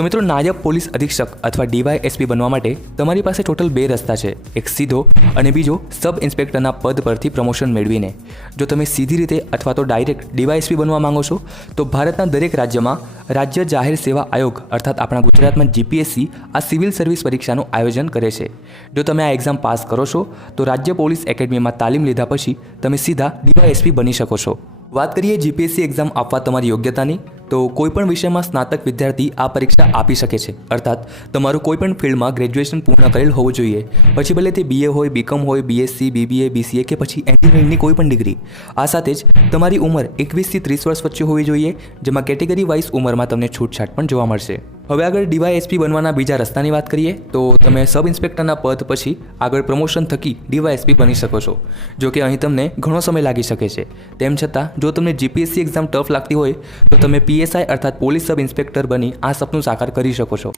તો મિત્રો, નાયબ પોલીસ અધિક્ષક અથવા ડીવાયએસપી બનવા માટે તમારી પાસે ટોટલ 2 રસ્તા છે, એક સીધો અને બીજો સબ ઇન્સ્પેક્ટરના પદ પરથી પ્રમોશન મેળવીને. જો તમે સીધી રીતે અથવા તો ડાયરેક્ટ ડીવાયએસપી બનવા માંગો છો તો ભારતના દરેક રાજ્યમાં રાજ્ય જાહેર સેવા આયોગ અર્થાત આપણા ગુજરાતમાં જીપીએસસી આ સિવિલ સર્વિસ પરીક્ષાનું આયોજન કરે છે. જો તમે આ એક્ઝામ પાસ કરો છો તો રાજ્ય પોલીસ એકેડમીમાં તાલીમ લીધા પછી તમે સીધા ડીવાયએસપી બની શકો છો. વાત કરીએ જીપીએસસી એક્ઝામ આપવા તમારી યોગ્યતાની, તો કોઈપણ વિષયમાં સ્નાતક વિદ્યાર્થી આ પરીક્ષા આપી શકે છે. અર્થાત તમારું કોઈપણ ફિલ્ડમાં ગ્રેજ્યુએશન પૂર્ણ કરેલ હોવું જોઈએ, પછી ભલે તે બીએ હોય, બીકોમ હોય, બીએસસી, બીબીએ, બીસીએ કે પછી એન્જિનિયરિંગની કોઈપણ ડિગ્રી. આ સાથે જ તમારી ઉંમર 21 થી 30 વર્ષ વચ્ચે હોવી જોઈએ, જેમાં કેટેગરી વાઇઝ ઉંમરમાં તમને છૂટછાટ પણ જોવા મળશે. હવે આગળ ડીવાયએસપી બનવાના બીજા રસ્તાની વાત કરીએ તો તમે સબ ઇન્સ્પેક્ટરના પદ પછી આગળ પ્રમોશન થકી ડીવાયએસપી બની શકો છો. જો કે અહીં તમને ઘણો સમય લાગી શકે છે. તેમ છતાં જો તમને જીપીએસસી એક્ઝામ ટફ લાગતી હોય તો તમે પીએસઆઈ અર્થાત પોલીસ સબ ઇન્સ્પેક્ટર બની આ સપનું સાકાર કરી શકો છો.